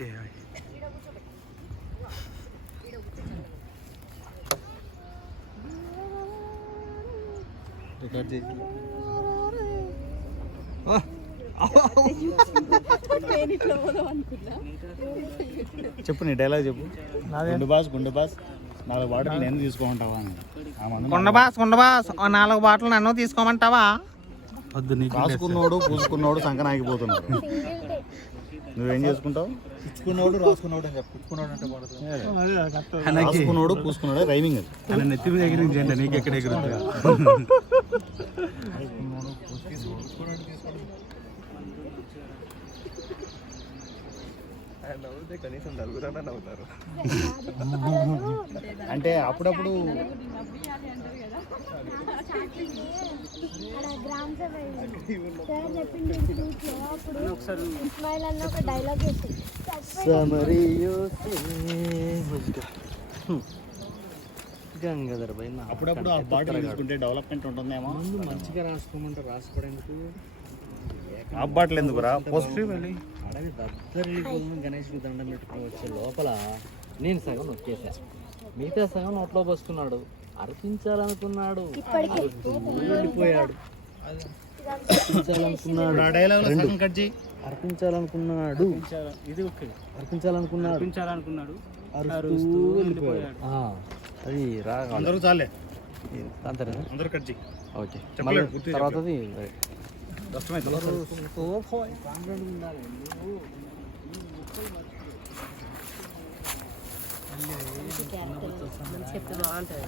చేయాలి. రికార్డ్ చేసి చెప్పు నీ డైలాగ్ చెప్పు. గుండు బాస్ గుండు బాస్. నాలుగు బాటిల్ నేను తీసుకోమంటావా అని. ఆ మందు కుండబాస్ కుండబాస్ ఓ నాలుగు బాటలు నన్ను తీసుకోమంటావా? రాసుకున్నోడు పూసుకున్నోడు సంకన ఆగిపోతున్నాడు నువ్వేం చేసుకుంటావు? పుచ్చుకున్నోడు రాసుకున్నోడు అని చెప్పు. పుచ్చుకున్నోడు అంటే పడదు రాసుకున్నోడు పూసుకున్నాడు రైమింగ్ అది. నెత్తి మీద ఎగిరించండి నీకు ఎక్కడ ఎగురుతుంది అంటే అప్పుడప్పుడు గంగాధర్ భయ్ నా అప్పుడప్పుడు ఆ బాటిల్ తీసుకుంటే డెవలప్మెంట్ ఉంటుందేమో. ముందు మంచిగా రాసుకోమంటే రాసుకోవడానికి? ఆ బాటిల్ ఎందుకురా? పోస్ట్ వెళ్ళి అడవి దద్దరి గణేష్కి దండం పెట్టుకుని వచ్చే లోపల నేను సగం నొక్కేసా మిగతా సగం నోట్లో పోసుకున్నాడు. అర్పించాలనుకున్నాడు ఇప్పటికే. వెళ్ళిపోయాడు అర్పించాలనుకున్నాడు. అర్పించాలనుకున్నాడు. ఇది ఓకే. అర్పించాలనుకున్నాడు. చూపించాలనుకున్నాడు అరుస్తూ వెళ్ళిపోయాడు. ఆ, అది రాగా అందరూ చాలే. అంతేనా? అందరూ కట్ చేయి. ఓకే. చెప్పలేదు, మళ్ళీ తర్వాతది కష్టమైతే చెప్తే బాగుంటుంది